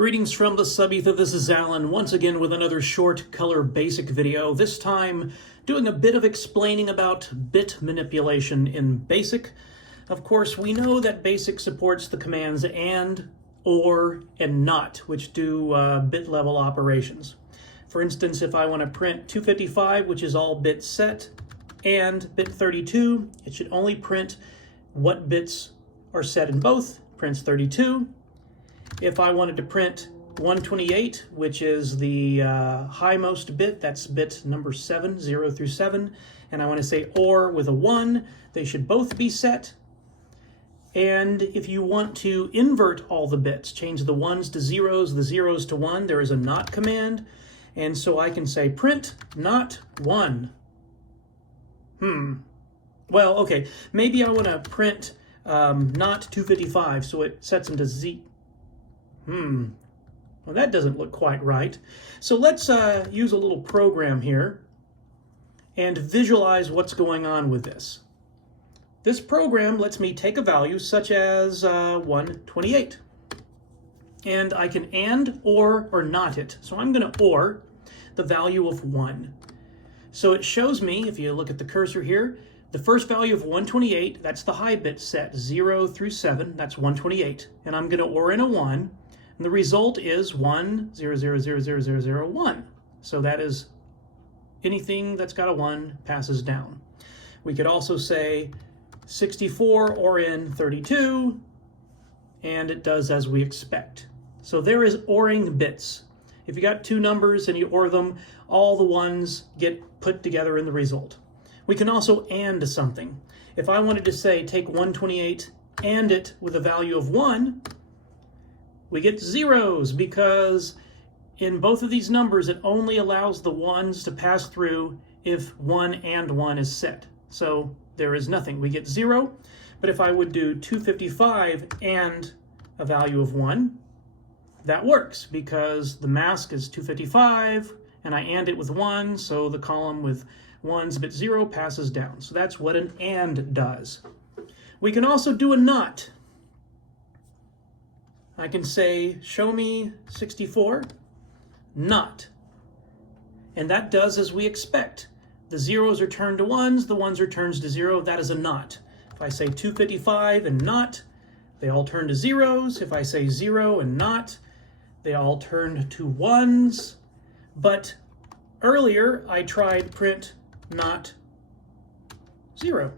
Greetings from the sub-ether. This is Alan, once again with another short color basic video, this time doing a bit of explaining about bit manipulation in BASIC. Of course, we know that BASIC supports the commands AND, OR, and NOT, which do bit level operations. For instance, if I want to print 255, which is all bit set, and bit 32, it should only print what bits are set in both, prints 32. If I wanted to print 128, which is the highmost bit, that's bit number 7, 0 through 7, and I want to say OR with a 1, they should both be set. And if you want to invert all the bits, change the 1s to zeros, the zeros to 1, there is a NOT command. And so I can say print NOT 1. Well, okay, maybe I want to print NOT 255, so it sets them to Z. Well, that doesn't look quite right. So let's use a little program here and visualize what's going on with this. This program lets me take a value such as 128. And I can AND, OR, or NOT it. So I'm going to OR the value of 1. So it shows me, if you look at the cursor here, the first value of 128, that's the high bit set, 0 through 7, that's 128. And I'm going to OR in a 1. And the result is 1, 0, 0, 0, 0, 0, 0, 1. So that is anything that's got a 1 passes down. We could also say 64 OR in 32, and it does as we expect. So there is ORing bits. If you got two numbers and you OR them, all the ones get put together in the result. We can also AND something. If I wanted to say take 128 AND it with a value of 1, we get zeros because in both of these numbers it only allows the 1s to pass through if 1 and 1 is set. So there is nothing. We get 0. But if I would do 255 and a value of 1, that works because the mask is 255 and I AND it with 1, so the column with 1s bit 0 passes down. So that's what an AND does. We can also do a NOT. I can say, show me 64, NOT. And that does as we expect. The zeros are turned to 1s, the 1s are turned to 0, that is a NOT. If I say 255 and NOT, they all turn to zeros. If I say 0 and NOT, they all turn to 1s. But earlier I tried print NOT 0,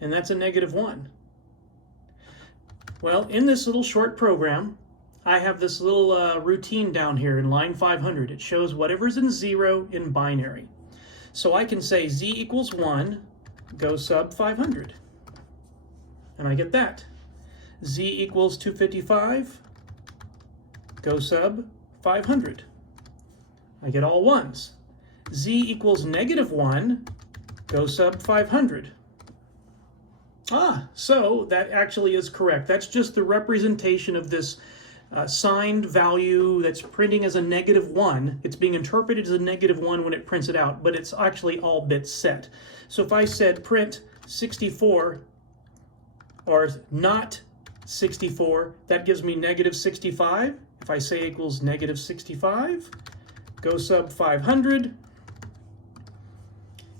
and that's a -1. Well, in this little short program, I have this little routine down here in line 500. It shows whatever's in 0 in binary. So I can say z equals 1, GOSUB 500. And I get that. Z equals 255, GOSUB 500. I get all 1s. Z equals -1, GOSUB 500. So that actually is correct. That's just the representation of this signed value that's printing as a -1. It's being interpreted as a -1 when it prints it out, but it's actually all bits set. So if I said print 64 or not 64, that gives me -65. If I say equals -65, GOSUB 500,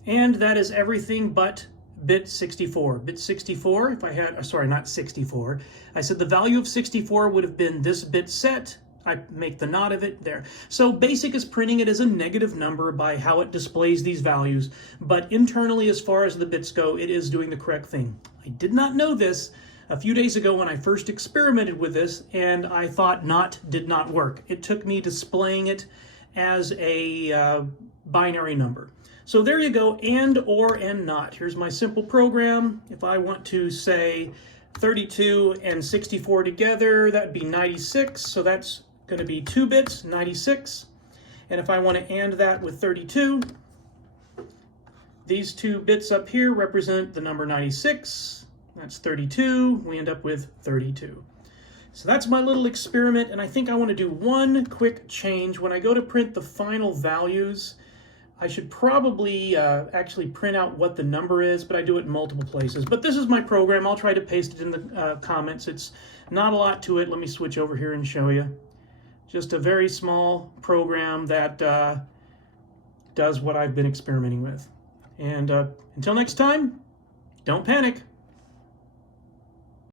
and that is everything but bit 64. Bit 64, if I had, sorry, not 64. I said the value of 64 would have been this bit set. I make the NOT of it there. So BASIC is printing it as a negative number by how it displays these values, but internally, as far as the bits go, it is doing the correct thing. I did not know this a few days ago when I first experimented with this, and I thought NOT did not work. It took me displaying it as a binary number. So there you go, AND, OR, and NOT. Here's my simple program. If I want to say 32 and 64 together, that would be 96. So that's going to be 2 bits, 96. And if I want to AND that with 32, these 2 bits up here represent the number 96. That's 32. We end up with 32. So that's my little experiment, and I think I want to do one quick change. When I go to print the final values, I should probably actually print out what the number is, but I do it in multiple places. But this is my program. I'll try to paste it in the comments. It's not a lot to it. Let me switch over here and show you. Just a very small program that does what I've been experimenting with. And until next time, don't panic.